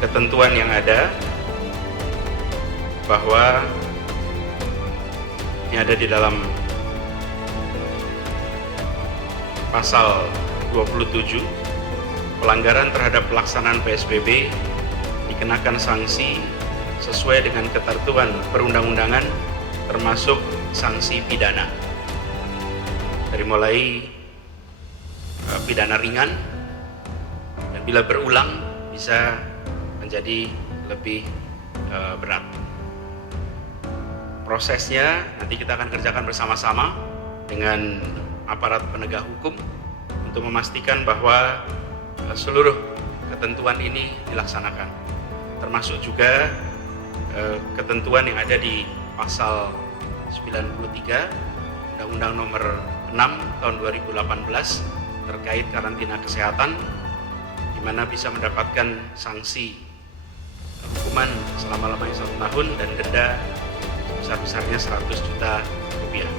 ketentuan yang ada bahwa ini ada di dalam pasal 27, pelanggaran terhadap pelaksanaan PSBB dikenakan sanksi sesuai dengan ketentuan perundang-undangan, termasuk sanksi pidana. Dari mulai pidana ringan, dan bila berulang bisa menjadi lebih berat. Prosesnya nanti kita akan kerjakan bersama-sama dengan aparat penegak hukum untuk memastikan bahwa seluruh ketentuan ini dilaksanakan, termasuk juga ketentuan yang ada di pasal 93 Undang-Undang Nomor 6 Tahun 2018 terkait karantina kesehatan, di mana bisa mendapatkan sanksi hukuman selama-lamanya 1 tahun dan denda sebesar-besarnya 100 juta rupiah.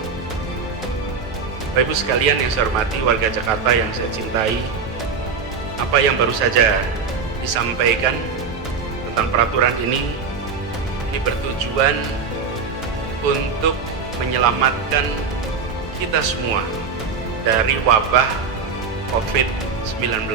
Bapak Ibu sekalian yang saya hormati, warga Jakarta yang saya cintai, apa yang baru saja disampaikan tentang peraturan ini bertujuan untuk menyelamatkan kita semua dari wabah COVID-19.